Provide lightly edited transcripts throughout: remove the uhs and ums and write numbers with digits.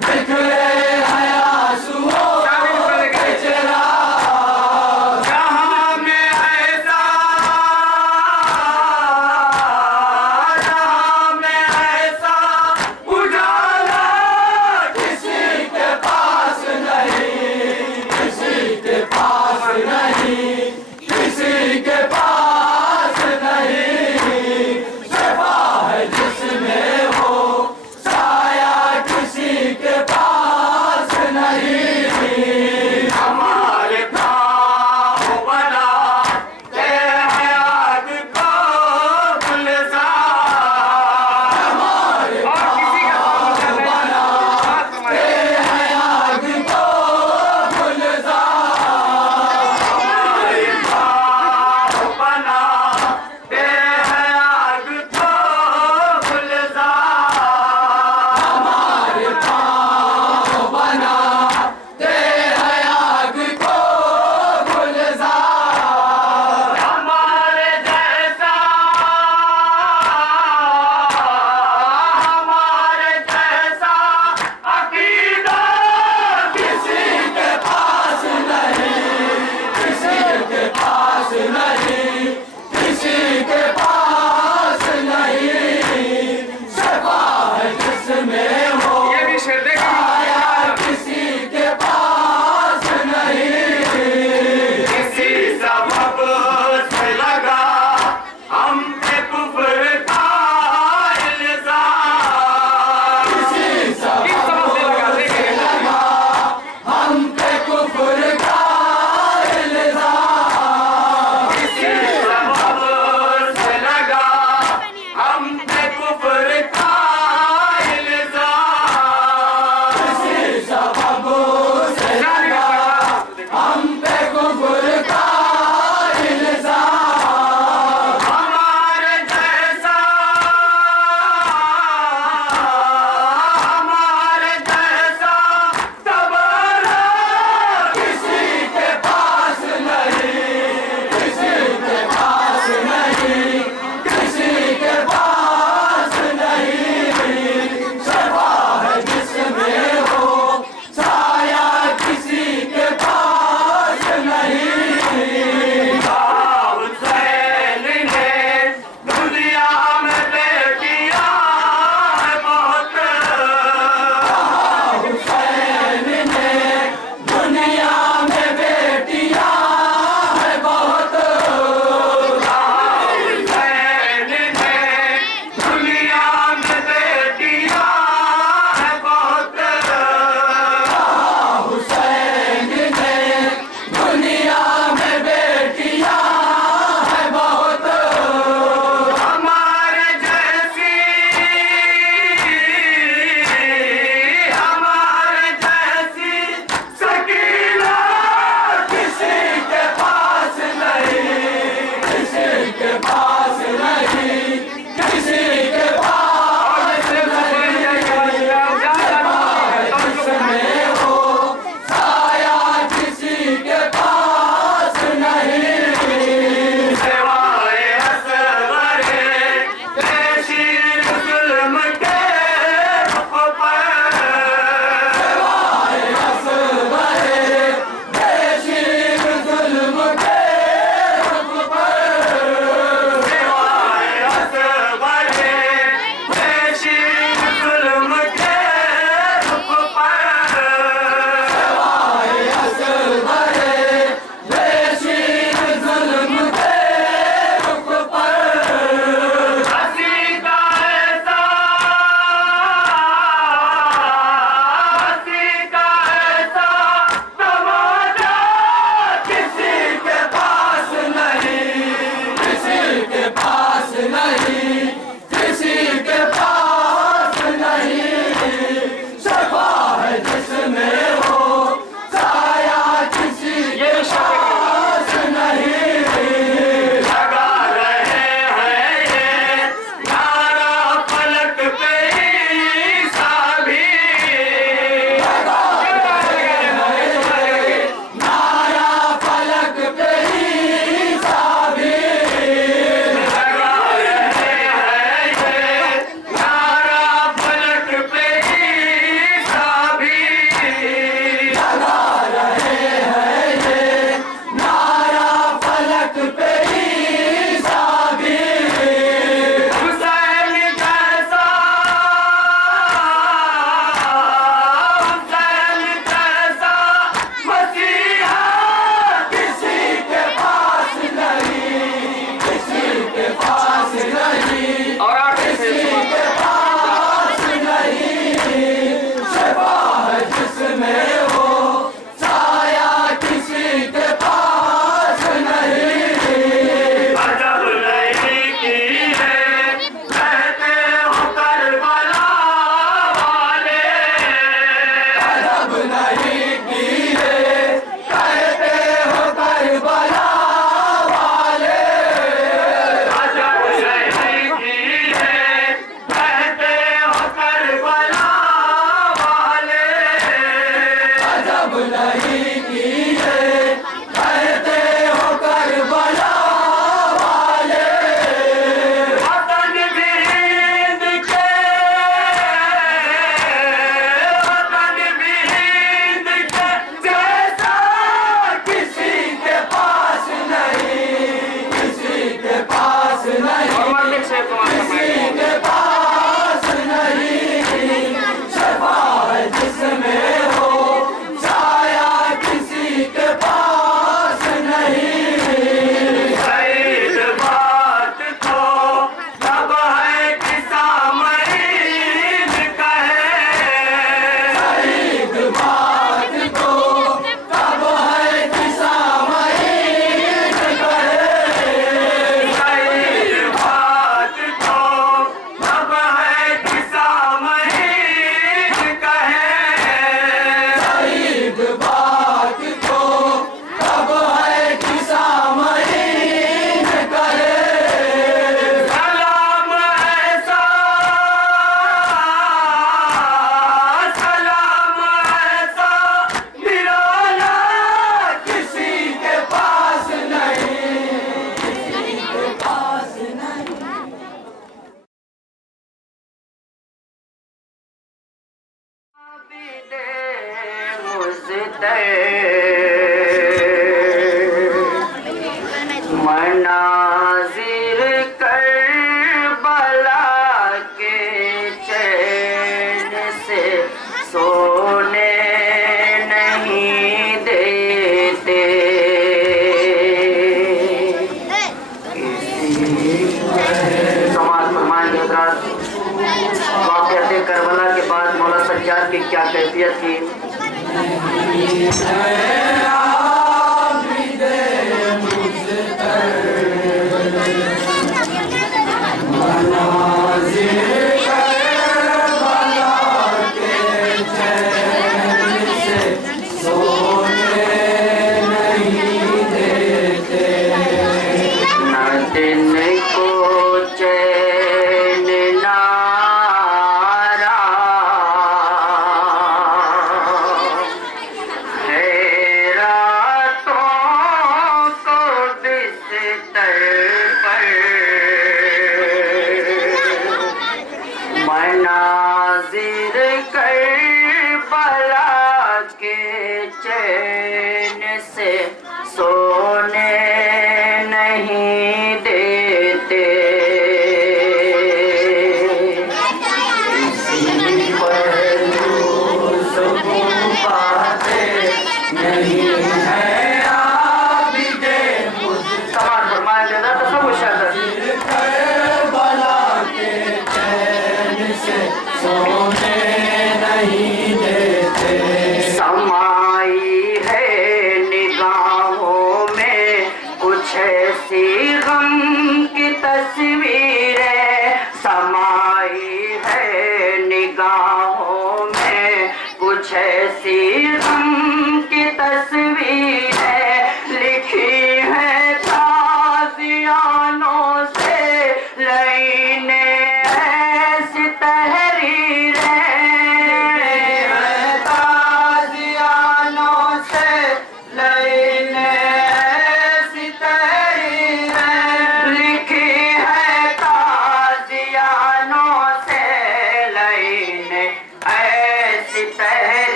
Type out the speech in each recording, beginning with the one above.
बिखरे हैं आंसुओं के चेहरा दुनिया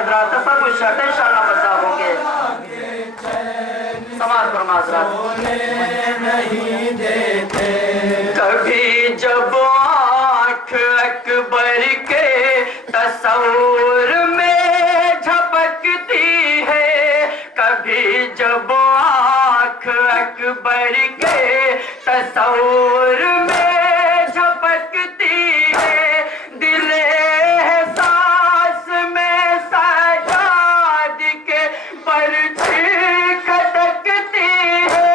हजरात सब कुछ शर्त इंशाअल्लाह मसाब होंगे। समाज फरमा हजरात। नहीं देते कभी जब आँख अकबर के तस्वुर में झपकती है, कभी जब आँख अकबर के तस्वुर में झपकती है, दिल एहसास में सजाद के परछी खटकती है,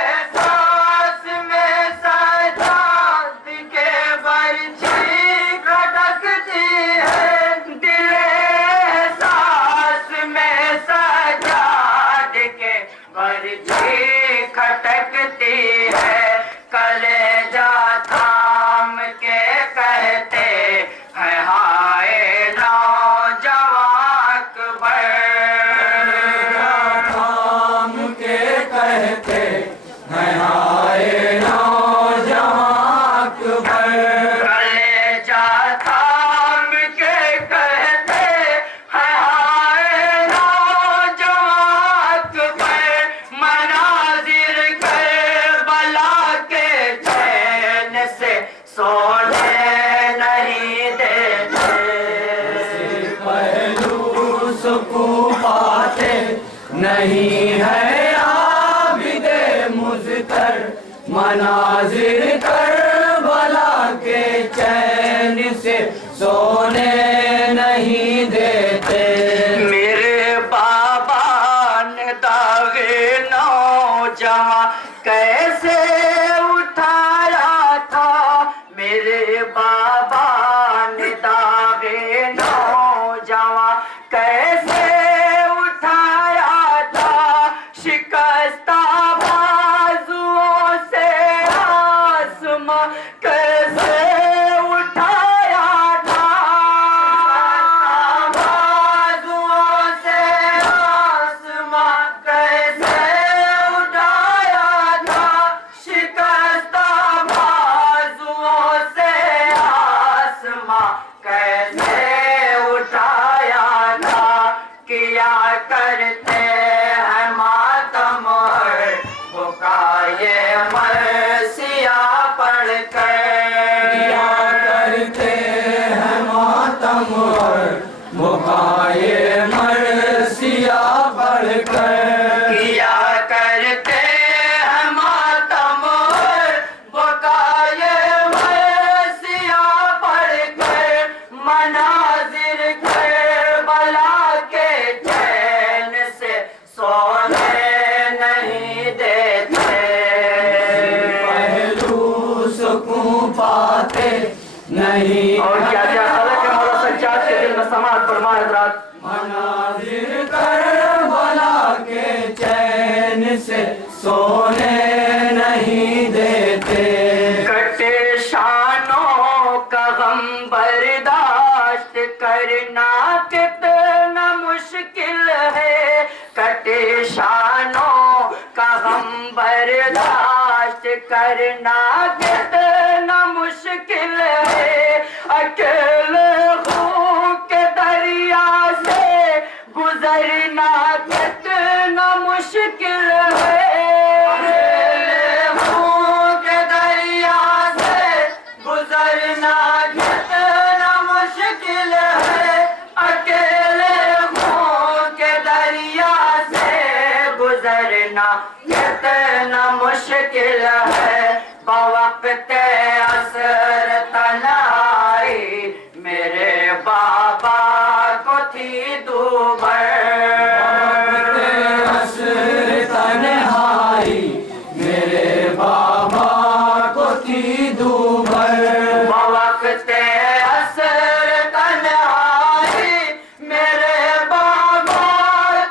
एहसास में सजाद के परछी खटकती है, दिल एहसास में सजाद के परछी खटकती है। कलेजा थाम के कहते हैं हाय नौजवान अकबर, थाम के कहते हैं हाय नौजवान अकबर। कलेजा थाम के कहते हैं हाय नौजवान अकबर, मनाजिर करबला के चैन से सोने नहीं देते, पहलू सुकून पाते नहीं है आबिदे मुज़्तर, मनाजिर करबला के चैन से सोने नहीं देते। मेरे बाबा ने दागे नौजवान कैसे उठाया था, मेरे बाबा ने दागे नौजवान कैसे उठाया था, शिकस्ता बाजुओं से आसमां कैसे उठाया था, बाजुओं से आसमां कैसे उठाया था, शिकस्ता बाजुओं से आसमां कैसे उठाया था। किया करते हैं मातम और बुकाए मरसिया पढ़कर, किया करते हैं मातम और बुकाए मरसिया पढ़कर। किया करते हैं मातम और बुकाए मरसिया पढ़कर, मनाजिर करबला के चैन से सोने नहीं देते, पहलू सुकून पाते नहीं। और क्या क्या खलक है मौला सज्जाद के दिल में समाज फरमाए हजरात। मनाजिर करबला के चैन से सोने नहीं देते, कटे शानों का गम बर्दाश्त करना कितना मुश्किल है, कटे शानों का गम बर्दाश्त करना कितना मुश्किल है, अकेले खून के दरिया से गुजरना कितना मुश्किल है, अकेले खून के दरिया से गुजरना कितना मुश्किल है, अकेले खून के दरिया से गुजरना कितना मुश्किल है। बवक्त असर तन्हाई मेरे बाबा को थी दूभर, असर तन्हाई मेरे बाबा को थी दूभर। बवक्त असर तन्हाई मेरे बाबा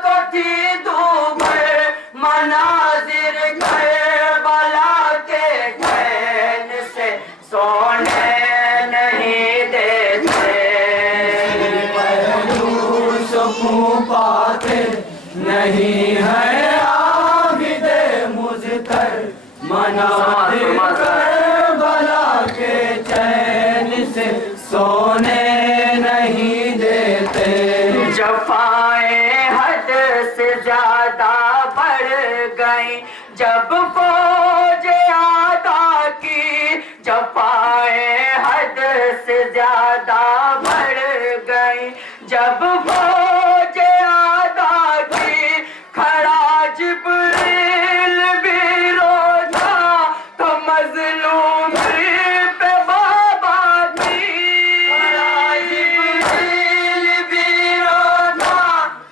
को थी दूभर, मनाजिर करबला के चैन से सोने नहीं देते, पहलू सुकून पाते नहीं है आबिदे मुज़्तर, मनाजिर करबला के चैन से सोने नहीं देते। जब फौज आदा की जफाएं हद से ज्यादा बढ़ गई, जब फौज आदा की खड़ा जिब्रील भी रोजा तो मजलूमी पे बाबा की, खड़ा जिब्रील भी रोजा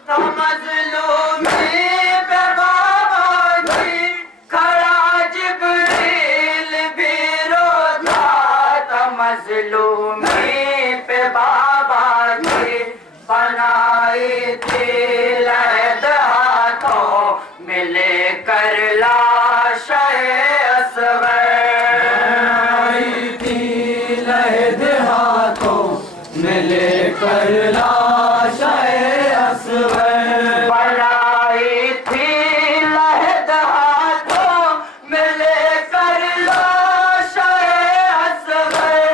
तो मजलूमी पे बाबा की, खड़ा जिब्रील भी रोजा तो मजलूमी पे बाबा की, बनाई थी लहद हाथों मिले कर लाशे असवर, बनाई थी लहद हाथों मिले कर लाशे असवर, बनाई थी लहद हाथों मिले कर लाशे असवर,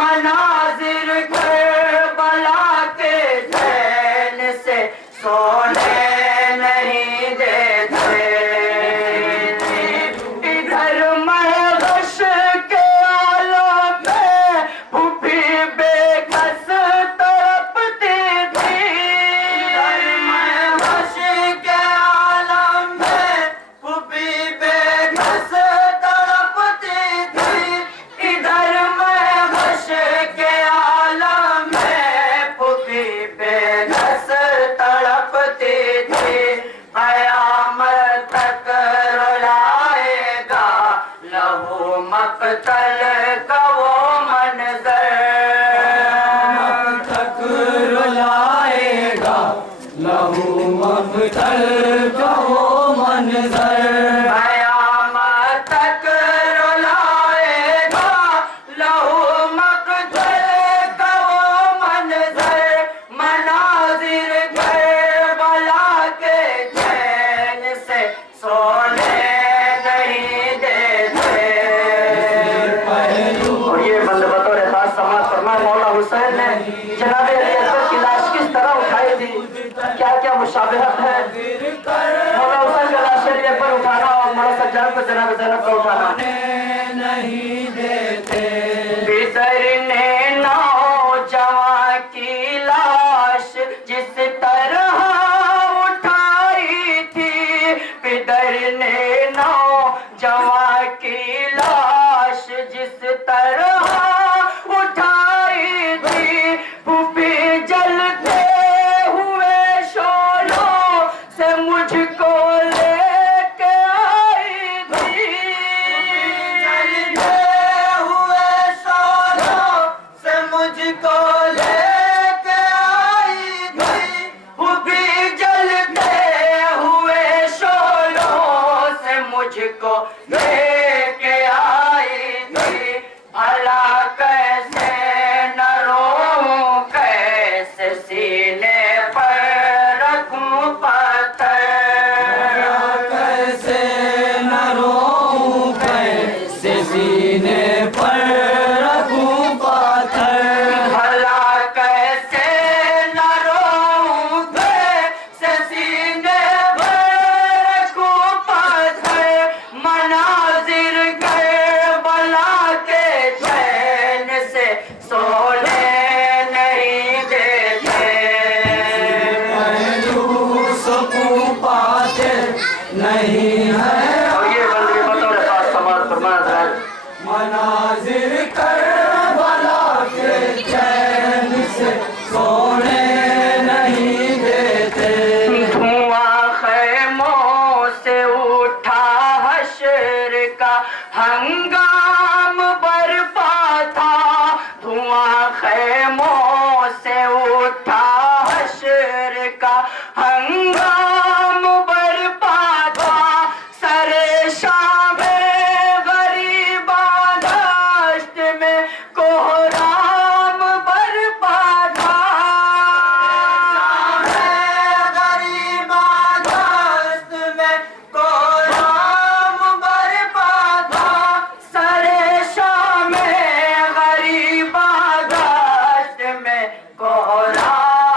मनाजिर करबला के चैन से सोने नहीं देते, इधर महबश के आलम में फूफी बेकस तड़पती थी, इधर महबश के आलम में फूफी बेकस तड़पती थी, इधर महबश के आलम में फूफी बेकस तड़पती थी, क़यामत तक रुलाएगा लहू मक़तल का वो मंज़र, तक रुलाएगा लहू मक़तल का वो मंज़र, क़यामत तक रुलाएगा लहू मक़तल का वो मंज़र, मनाज़िर करबला के चैन से सोने नहीं देते। और ये बंद बतौर खास समाज फरमाए मौला हुसैन ने जनाब अली अकबर की लाश किस तरह उठाई थी, क्या क्या मुशाबहत है, मौला हुसैन का लाश अली अकबर उठाना और मौला सज्जाद को जनाब ज़ैनब का उठाना नहीं देते, बिदरने नौजवां की लाश जिस तरह उठाई थी, बिदरने नौजवां की लाश जिस तरह उठाई थी, फूफी जलते हुए शोलों से मुझको लेके आई थी, जलते हुए शोलों से मुझको लेके आई थी, फूफी जलते हुए शोलों से मुझको लेके आई थी, भला कैसे न रोऊं, कैसे सीने पर रखूं पत्थर, कैसे न रोऊं, कैसे सीने पर रखूं पत्थर, भला कैसे न रोऊं, कैसे सीने पर रखूं पत्थर, मनाजिर करबला के चैन से सोने नहीं देते, पहलू सकूं पाते नहीं है, और ये बंदे बतौर खास समाज फरमाया मनाजिर करबला के चैन से सोने नहीं देते, धुआं खैमों से उठा हश्र का हंगाम बरपा था, धुआं खैमों से उठा हश्र का हंगाम बरपा था, सरे शामे गरीबा दश्त में कोहराम बरपा था, गरीबा दश्त में कोहराम बरपा था, सरे शामे गरीबा दश्त में कोहराम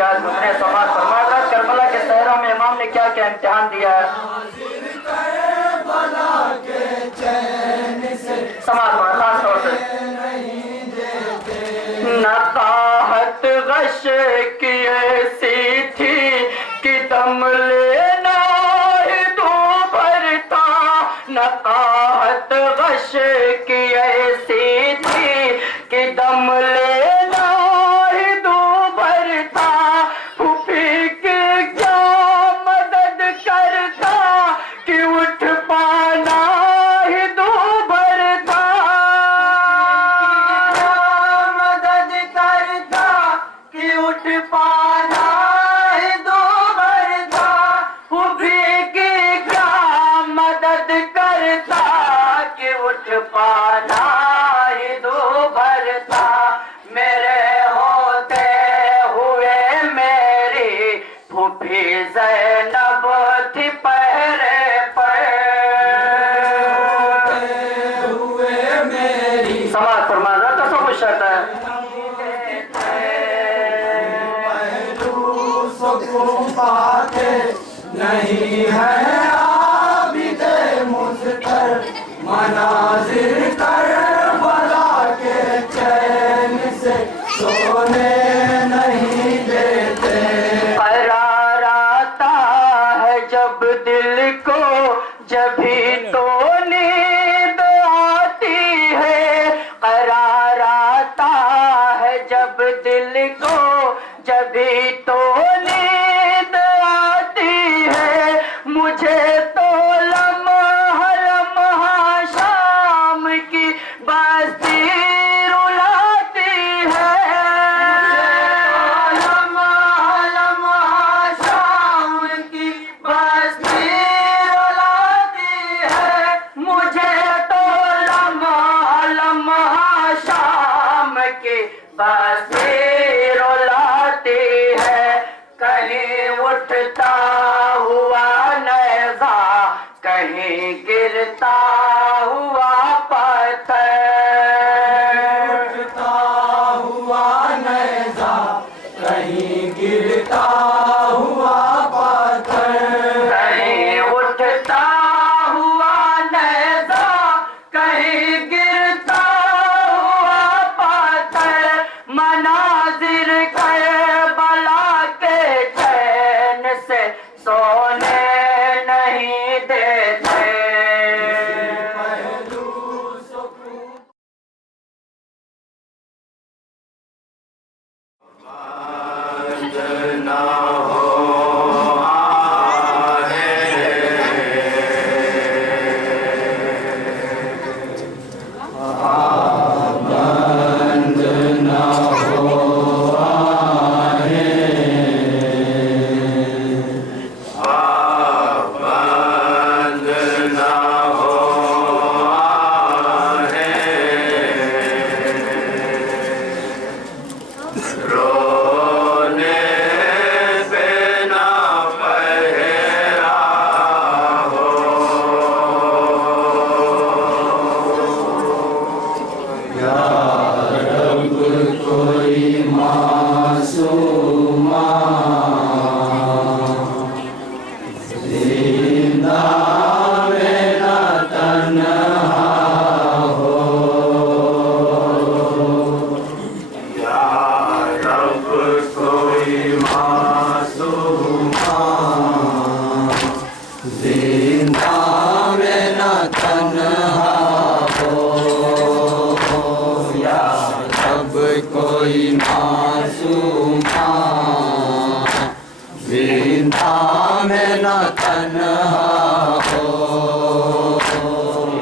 मिजाज मुकरे समाज फरमाकर करबला के सहरा में इमाम ने क्या क्या इम्तिहान दिया है। समाज में खास तौर से नकाहत गश की ऐसी थी कि दम लेना ही दो भर था। नकाहत गश की ऐसी थी कि दम लेना ही दो भर था। फूफी की क्या मदद करता कि उठ पाना ही दो भर था। मदद करता कि उठ पाना ही दो भर था। फूफी की क्या मदद करता कि उठ पाना ही दो भर था। मेरे होते हुए मेरी फूफी ज़ैनब थी पहरे पर। हुए मेरी समाज फरमाना तो सब कुछ रहता है। पहलू सुकून पाते नहीं है आबिदे मुज़्तर। मनाजिर करबला के चैन से सोने नहीं देते। करार आता है जब दिल को जभी तो नींद आती है। करार आता है जब दिल को जभी तो नींद आती है। मुझे तो लम्हा लम्हा शाम की बस्ती रुलाती है। लम्हा लम्हा शाम की बस्ती रुलाती है। मुझे तो लम्हा लम्हा शाम की बस्ती रुलाती है। कहीं उठता हुआ नेज़ा कहीं गिरता हुआ पत्थर। उठता हुआ नेज़ा कहीं गिरता हुआ पत्थर। कहीं उठता हुआ नेज़ा कहीं गिरता हुआ पत्थर। मनाजिर करबला के चैन से सोने नहीं देते। कोई मासूमा जिंदा में न तन्हा हो।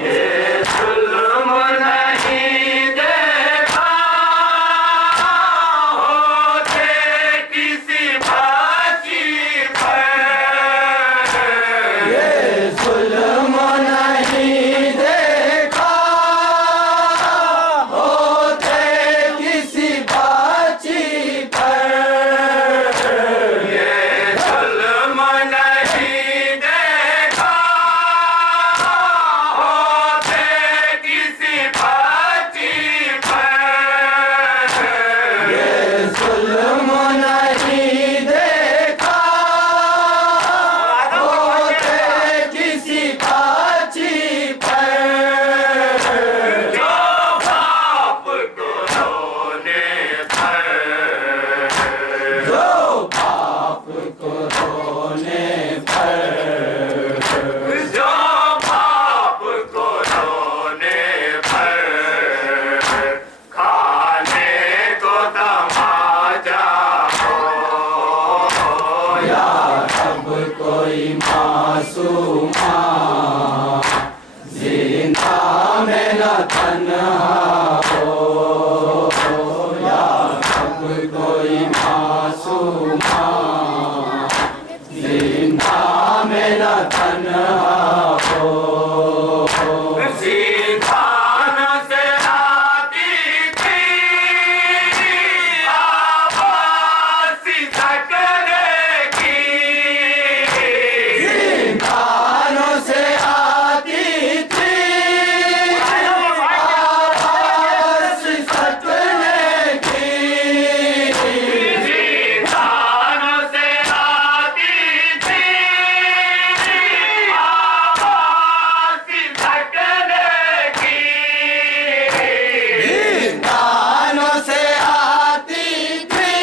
ये जुल्म नहीं देखा होते किसी बाकी पर। ये जुल्म नहीं देखा तन्हा हो, या रब कोई मासूमा जिंदा में न तन्हा हो। सीधान से आती थी आवाज़ सिसकने की, सीधानों से आती थी आवाज़ सिसकने की, सीधानों से आती थी आवाज़ सिसकने की, सीधानों से आती थी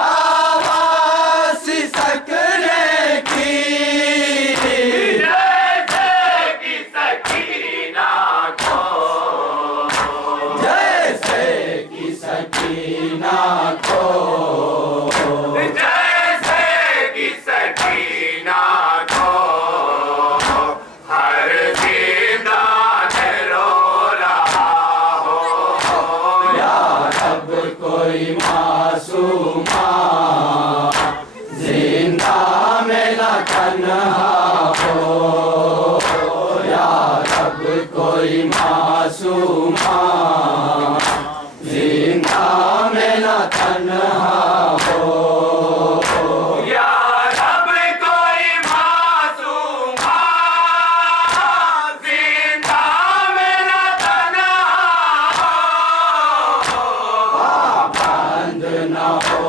आवाज़ सिसकने की, जैसे कि सकीना को, जैसे कि सकीना को, जैसे कि सकीना को हर जिंदा रो रहा हो, या रब कोई मासूमा जिंदा में न तन्हा हो, या रब कोई मासूमा जिंदा में न तन्हा हो, या रब कोई मासूमा जिंदा में न तन्हा हो, पाबंद न हो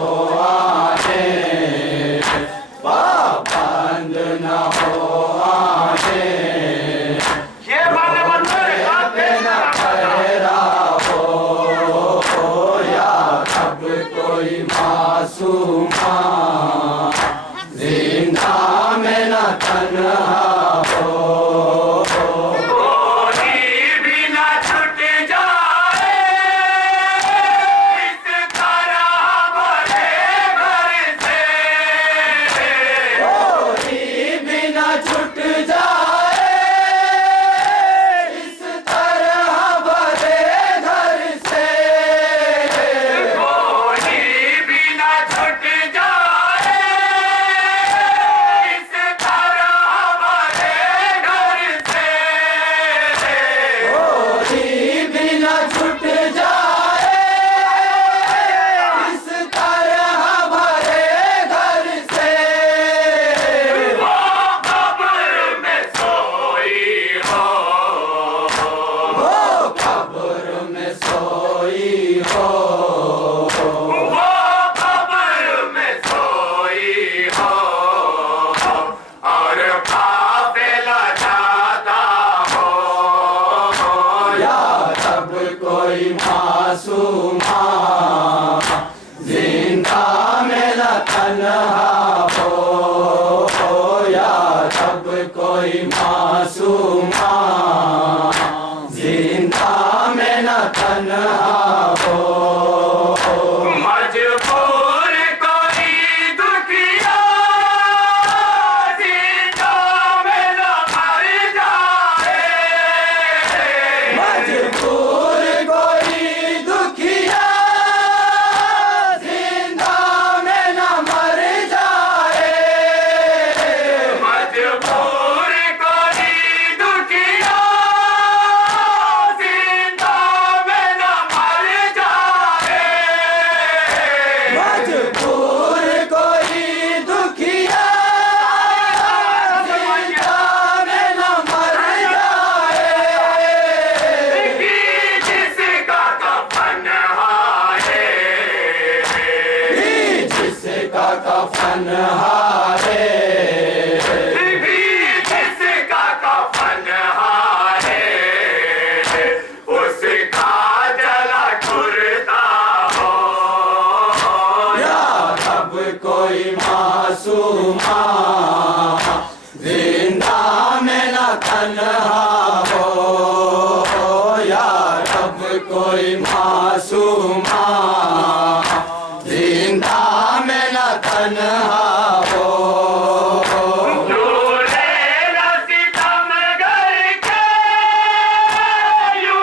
आने, पाबंद न हो आने, ये वाले मंदिर न ठहरा हो, या रब कोई मासूमा जिंदा में न तन्हा हो, कोई भी न छूट जाए इस तरह भरे घर से, कोई भी न छूट जाए इस तरह भरे घर से, कोई भी न छूट जाए इस तरह भरे घर से, कोई भी न छूट जाए इस तरह भरे घर से, वो कब्र में सोई हो, वो कब्र में सोई हो, वो कब्र में सोई हो, और काफिला जाता हो, या रब कोई मासूमा जिंदा में न तन्हा हो, या रब कोई मासूमा जिंदा में न तन्हा हो, मजबूर कोई दुखिया जिंदा में न मर जाए, मजबूर कोई दुखिया जिंदा में न मर जाए, मजबूर कोई दुखिया जिंदा में न मर जाए, मजबूर कोई दुखिया जिंदा में न मर जाए, जिसका कफन हारे, जिसका कफन हारे, जिसका कफन हारे, उसका जला ठुरता हो, या रब कोई मासूमा जिंदा में न तन्हा हो, या रब कोई मासूमा जिंदा में न तन्हा हो, यूं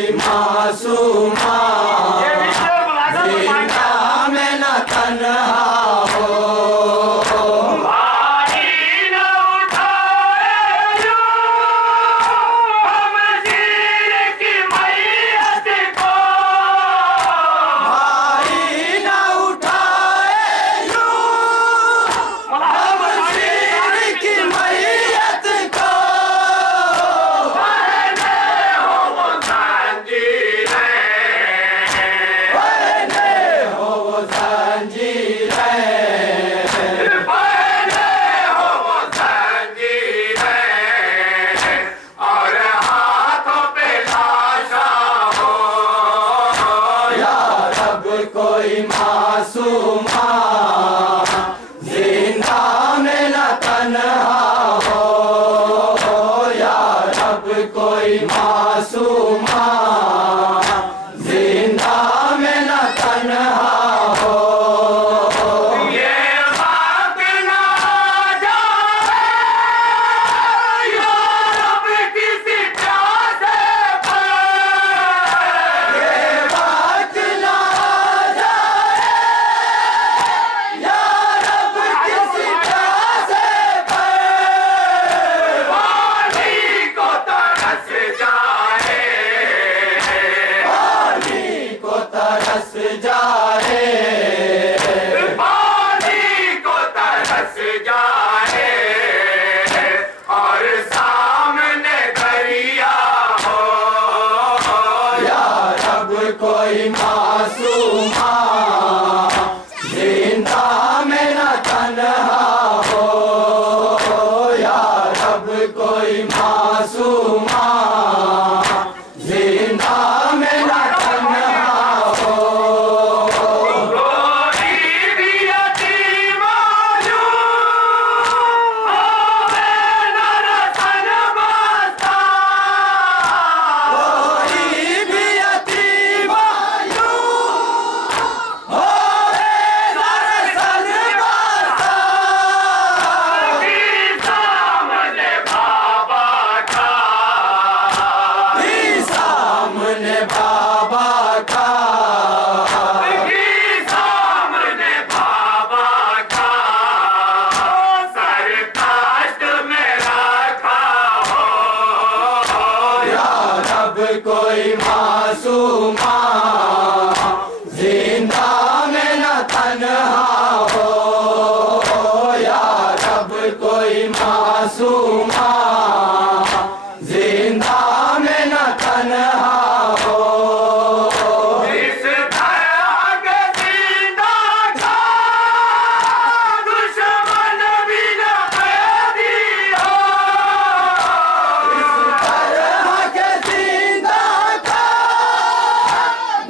कोई मासूमा जिंदा में न तन्हा हो भारी न उठाए यूं हम शीर की मैयत को भारी न उठाए यूं हम शीर की मैयत को पहने हो वो जंजीरें पहने हो वो जंजीरें पहने हो वो जंजीरें और हाथों पे लाशा हो या रब कोई मासूमा जिंदा में न तन्हा हो या रब कोई मासूमा जिंदा में न तन्हा हो ये वक्त ना जाए या रब किसी प्यासे पर ये बात ना जाए या रब किसी प्यासे पर पानी को तरस जाए पानी को तरस जाए पानी को तरस जाए और सामने दरिया हो या रब कोई मासूमा जिंदा में न तन्हा हो या रब कोई मासूमा जिंदा में न तन्हा हो कोई भी यतीम यूं होवे न रसन बस्ता कोई भी यतीम यूं होवे दरअसल बसा भी सामने बाबा का भी सामने बाबा का भी सामने बाबा का सर काट में रखा हो या रब कोई मासूमा जिंदा में न तन्हा हो या रब कोई मासूमा जिंदा में न तन्हा हो इस धरा के जिंदा का दुश्मन भी न कैदी हो तरह के जिंदा का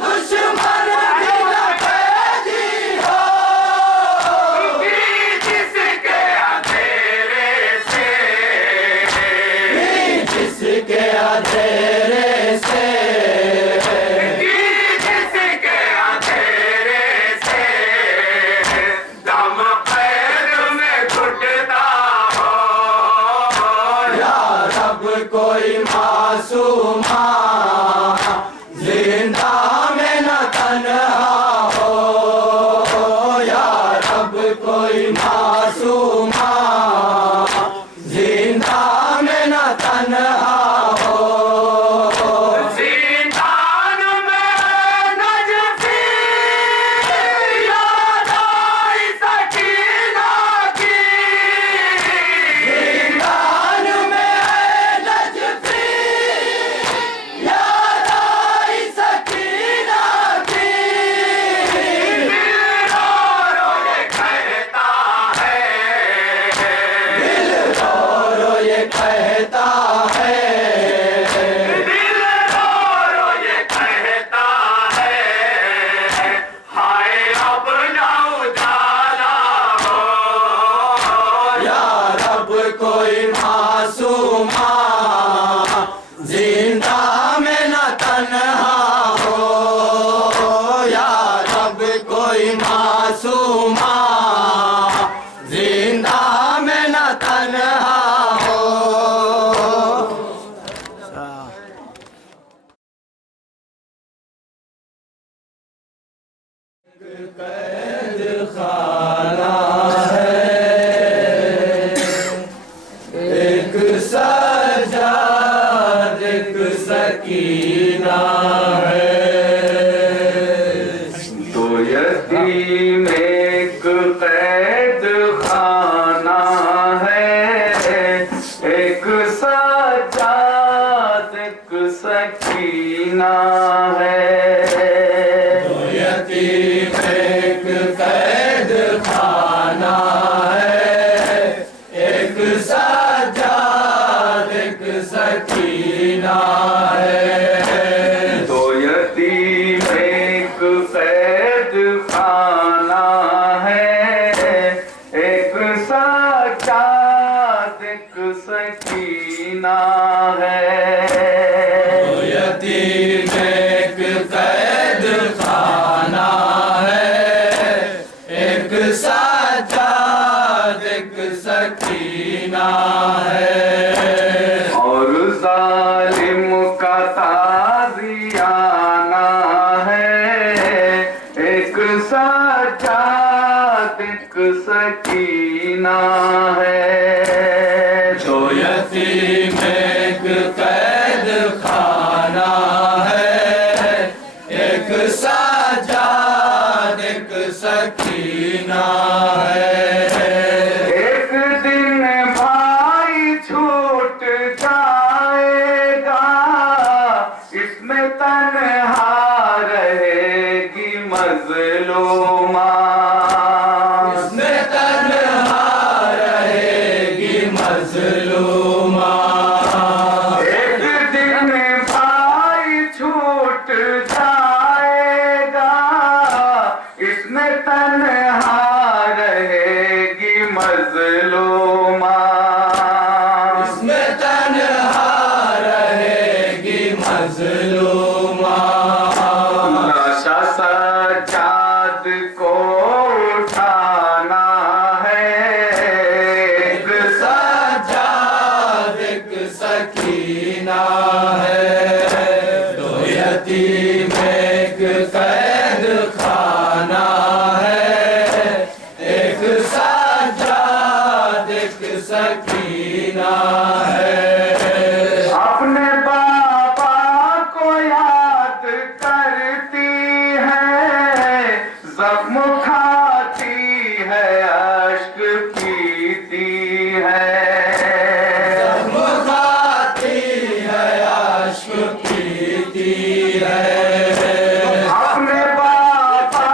दुश्मन भी न कैदी हो कि जिसके अंधेरे से जिसके अंधेरे से कि जिसके अंधेरे से दम पैर में घुटता हो या रब कोई मासूमा जिंदा में न तन्हा हो या रब कोई मासूमा जिंदा में न तन्हा हो ज़िंदान में नज़फ़ी याद आई सकीना की जिंदान में नजफी याद आई सकीना की दिल रो ये कहता है दिल रो ये कहता है दिल रो ये कहता है हाय अब ना उजाला हो या रब कोई मासूमा जिंदा में न तन्हा हो या रब कोई मासूमा जिंदा में न तन्हा हो सकीना है। तो यतीम एक कैद खाना है, एक सज्जाद एक सकीना है। तो यतीम एक कैद खाना है, एक सज्जाद एक सकीना है। तो यतीम एक कैद खाना है, एक सज्जाद एक सकीना है। तो यतीम एक कैद खाना है, एक सज्जाद एक सकीना है। और जालिम का ताज़ियाना है, एक सज्जाद एक सकीना है। तो यतीम एक कैद खाना है, एक सज्जाद एक सकीना है। एक दिन भाई छूट जाएगा, इसमें तन्हा रहेगी मजलूमा, इसमें तन्हा रहेगी मजलूमा। एक दिन भाई छूट जाएगा, इसमें तन्हा रहेगी मजलूमा, इसमें तन्हा रहेगी मजलूमा। लाशा सज्जाद को उठाना है, एक सज्जाद एक सकीना है। तो यतीम एक कैद खाना है, एक सज्जाद एक सकीना है। अपने बाबा को याद करती है, जख्म खाती है, अश्क पीती है, जख्म खाती है, अश्क पीती है। अपने बाबा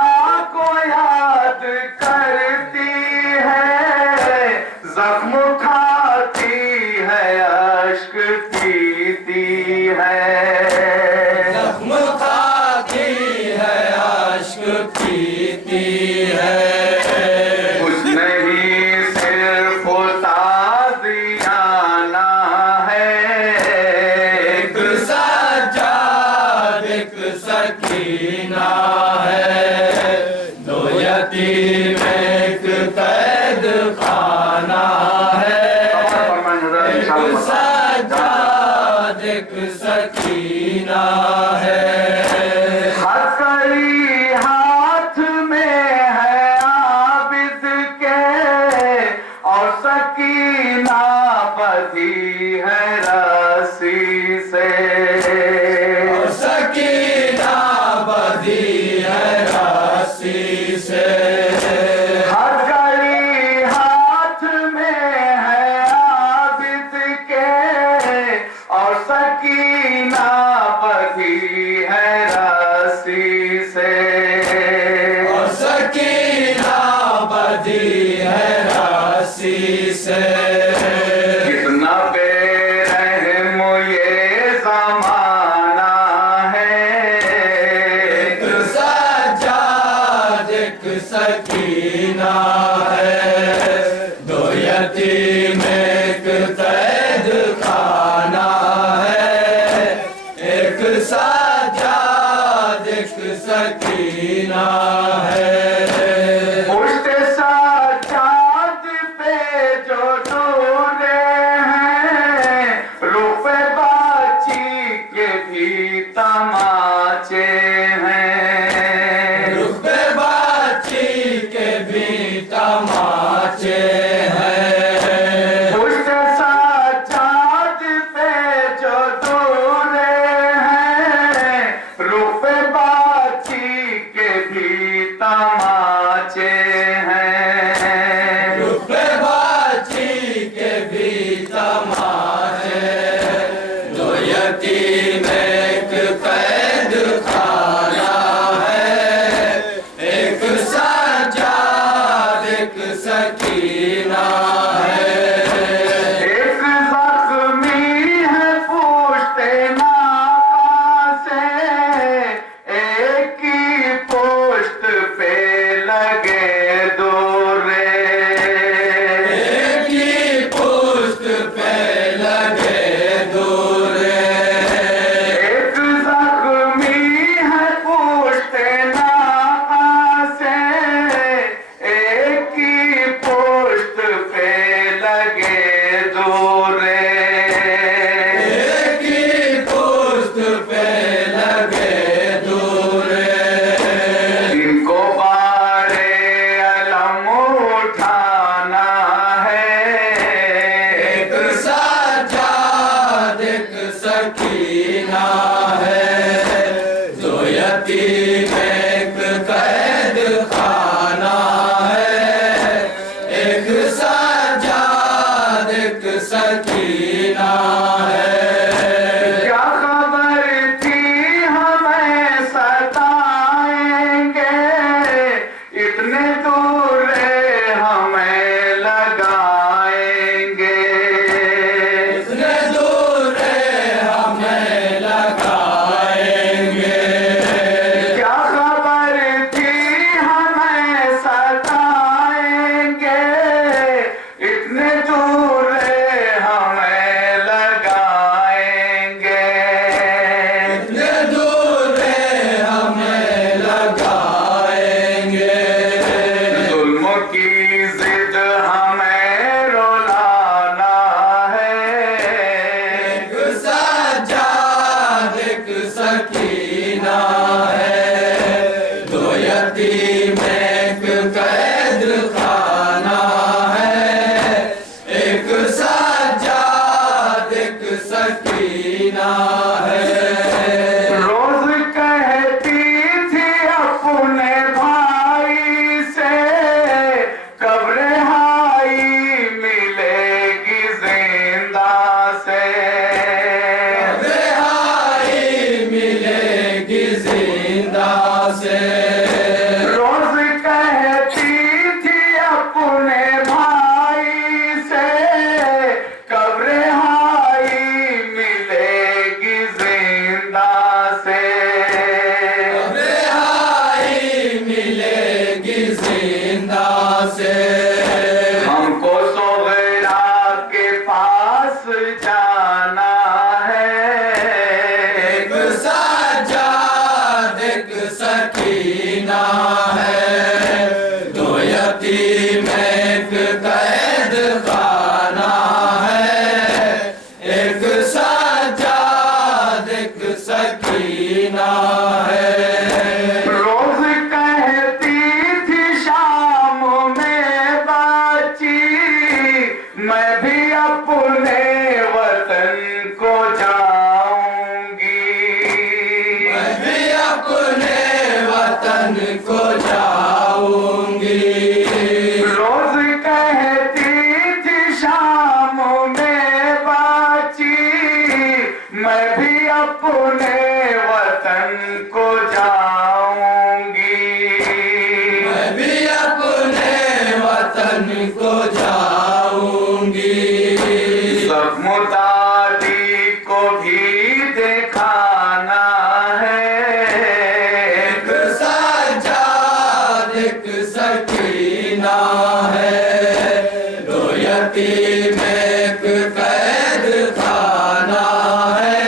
को याद करती है, जख्म खाती है, अश्क पीती है, जख्म खाती है, अश्क पीती है। कुछ नहीं सिर्फ ताज़ियाना है, एक सज्जाद एक सकीना है। दो यतीम एक कैद खाना है, एक सज्जाद एक सकीना है। हथकड़ी हाथ में है आबिद के, और सकीना बंधी है रस्सी से, और सकीना बंधी है रस्सी से। हथकड़ी हाथ में है आबिद के, और सकीना बंधी है रस्सी से, और सकीना बंधी है रस्सी से। कितना बेरहम ये ज़माना है, एक सज्जाद एक सकीना है। दो यतीम एक कैद खाना है, एक सज्जाद एक सकीना है। पुष्ट सज्जाद पे जो नूरे हैं, रुपए बाची के भी तमाचे हैं, रुपए बाची के भी तमाचे हैं। पुष्ट सज्जाद पे जो नूरे यतीम एक कैद खाना है, एक सज्जाद एक सकीना है। एक जख्मी है पूछते नाका से, एक की पोस्ट पे लगे दौरे। एक ही पोस्ट पे लगे दूरे। एक जख्मी है पूछते नाका से, एक की पोस्ट पे लगे दौरे। एक ही पोस्ट पे लगे दूरे। इनको बारे अलम उठाना है, एक सज्जाद एक सकीना है, दो यतीम एक कैद खाना है, एक सज्जाद एक सकीना है। क्या खबर थी हमें सताएंगे, इतने दूर हमें लगाएंगे। इतने दूर हमें लगाएंगे। क्या खबर थी हमें सताएंगे, इतने दूर हमें लगाएंगे। इतने दूर हमें लगाएंगे। जुल्म की जिद हमें रुलाना है, एक सज्जाद एक सकीना है, दो यतीम एक कैद खाना है, एक सज्जाद एक सकीना है। रोज कहती थी अपने भाई से, कब रिहाई मिलेगी जिंदा से। रिहाई मिलेगी जिंदा से। रोज कहती थी अपने भाई से, कब रिहाई मिलेगी जिंदा से। रिहाई मिलेगी जिंदा से। हमको सोगरा के पास जाना है, एक सज्जाद एक सकीना है, दो यतीम एक कैद खाना है, एक सज्जाद एक सकीना है। रोज कहती थी शाम में बाची, मैं भी अपने वतन को जाऊंगी। मैं भी अपने वतन को जाऊंगी। रोज कहती थी शाम में बाची, मैं भी अपने वतन को जाऊंगी। मैं भी अपने वतन को जाऊंगी। सब मुतादी को भी दिखाना है, एक सज्जाद एक सकीना है, दो यतीम एक कैद खाना है,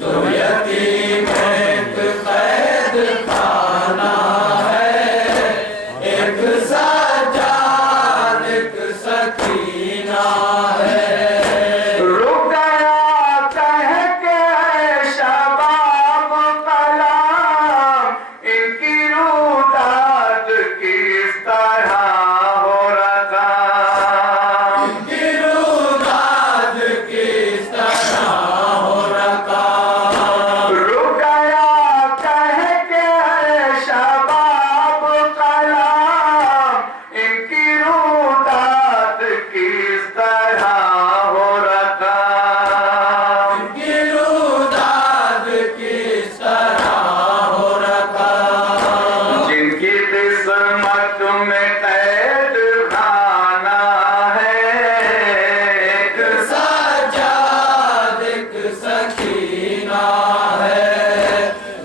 दो यतीम एक कैद खाना है, एक सज्जाद एक सकीना है। रुक गया कह के शबाब कलाम, इनकी रुदात किस तरह हो रखा, इनकी रुदात किस तरह हो रखा। रुक गया कह के शबाब कलाम, इनकी रुदात किस तरह हो रखा, इनकी रुदात किस तरह हो रखा। जिनकी किस्मत में कैद खाना है, एक सज्जाद एक सकीना है,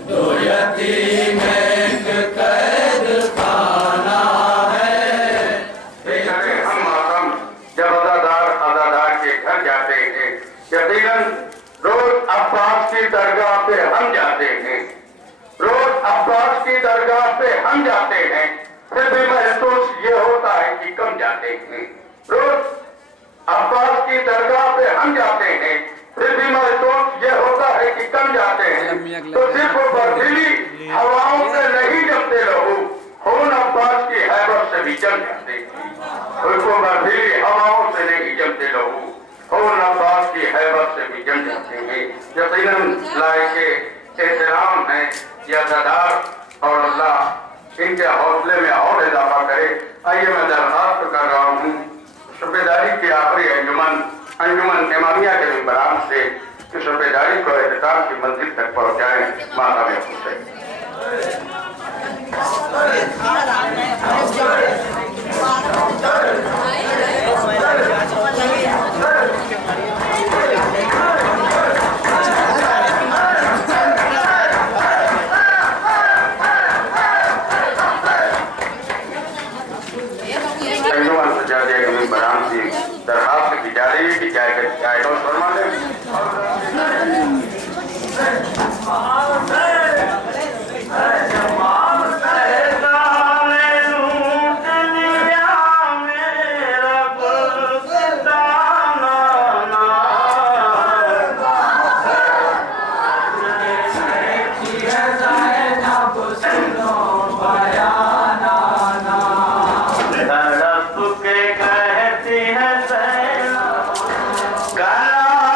दो यतीम एक कैद खाना है। हम मातम जब अज़ादार के घर जाते हैं, यकीनन रोज अब्बास की दरगाह पे हम जाते हैं, रोज अब्बास की दरगाह पे हम जाते हैं, फिर भी महसूस ये होता है कि कम जाते हैं। रोज अब्बास की दरगाह पे हम जाते हैं, फिर भी महसूस ये होता है कि कम जाते हैं। तो सिर्फ बर्फीली हवाओं से नहीं जमते लोग, खून अब्बास की हैबत से भी जम जाते हैं। उनको बर्फीली हवाओं से नहीं जमते लोग, खून अब्बास की हैबत से भी जम जाते हैं। यकीनन लायके एहतराम है या अज़ादार, और अल्लाह इनके हौसले में और इजाफा करे। आइए मैं दरखास्त कर रहा हूँ सूबेदारी की आखिरी अंजुमन इमामिया के मेंबरान से कि सूबेदारी को एहतिताम की मंजिल तक पहुँचाएं। माता में हुसैन। अंजुमन सजादे के मेंबरान से दरखास्त की जा रही है कि जायका फरमा लें। तड़प के कहती है सैना, गला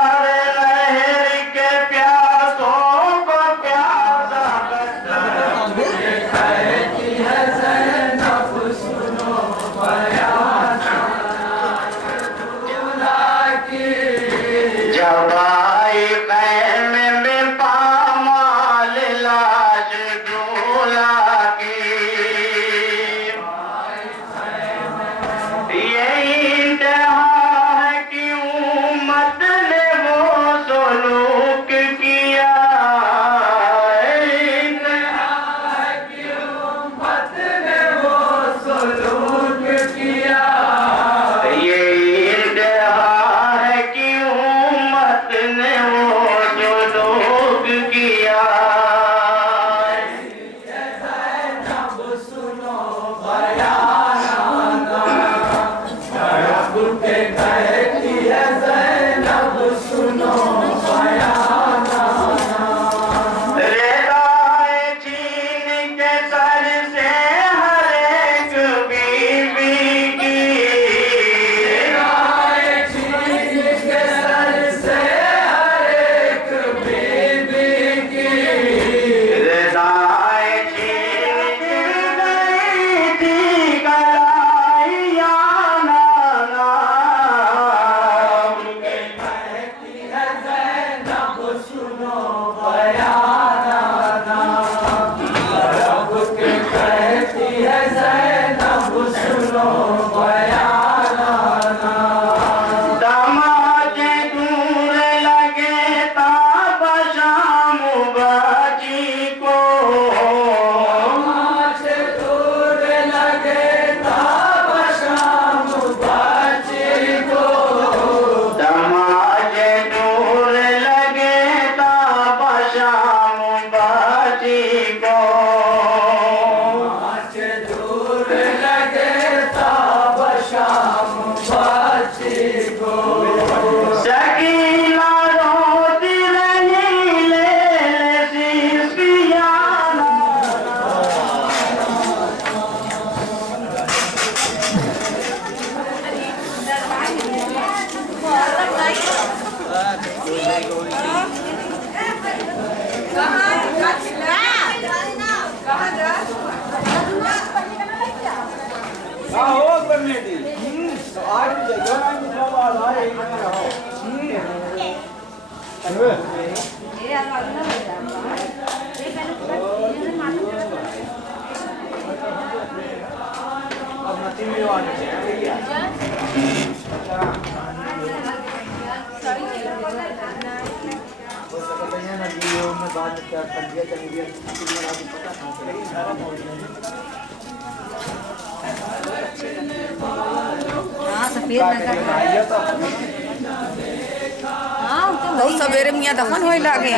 बहुत सवेरे मियाँ दफन होए लागे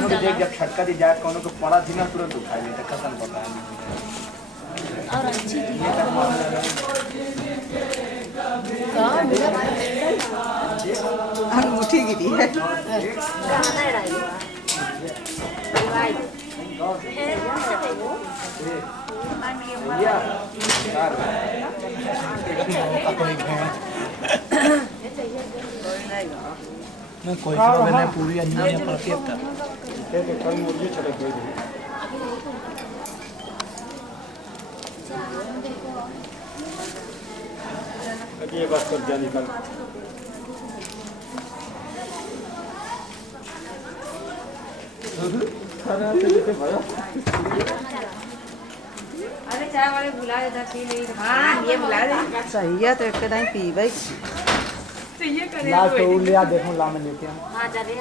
तो देख जब छटका दी जाए कोनो को पड़ा थी ना तुरंत उठा ले तो खत्म पता है और अच्छी थी अंगूठी गिरी है कोई मैंने पूरी अन्य प्रत्येक का कल मुर्गी छटक गई ये बात कर जा निकल अरे चाय वाले बुला देता पी नहीं हाँ ये बुला दे सही है तो एक टाइम पी भाई तो ये करे ला तो लिया देखो ला में लेते हैं हाँ जा रहे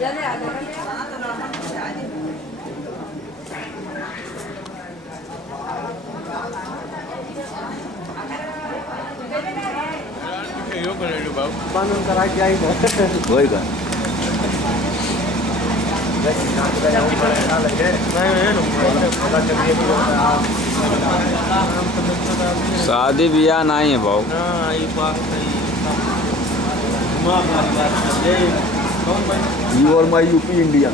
जल्दी आ जाओ कानून करा क्या ही वही का शादी ब्याह नहीं है भाव यू और माई यूपी इंडियन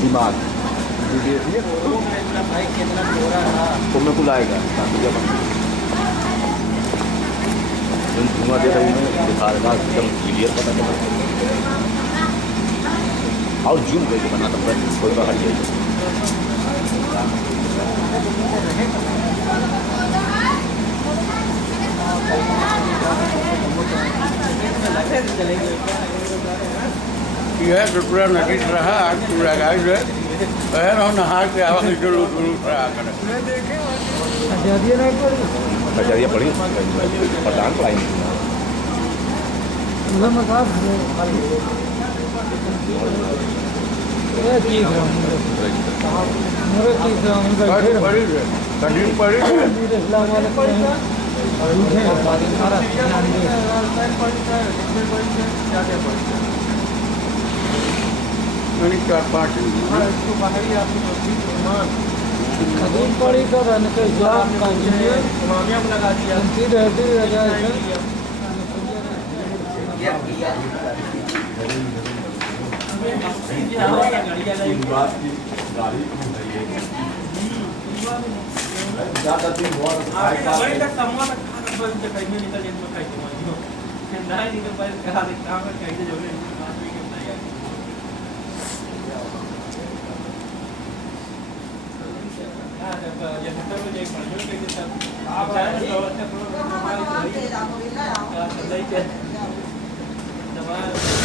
दिमाग तो मेरे को लाएगा धुआं दे रही हूँ दिखा रहा एकदम क्लियर पता चला और जूम करके बना था कोई बाहर जाइए यह तो पूरा नदी रहा पूरा गाय जो है हम नहा के आवा के रहा कर कचहरिया पड़ी प्रधान पढ़ाई चार पाँच खजूर पड़ी का रहने के इस्लाम का लगा दिया दवा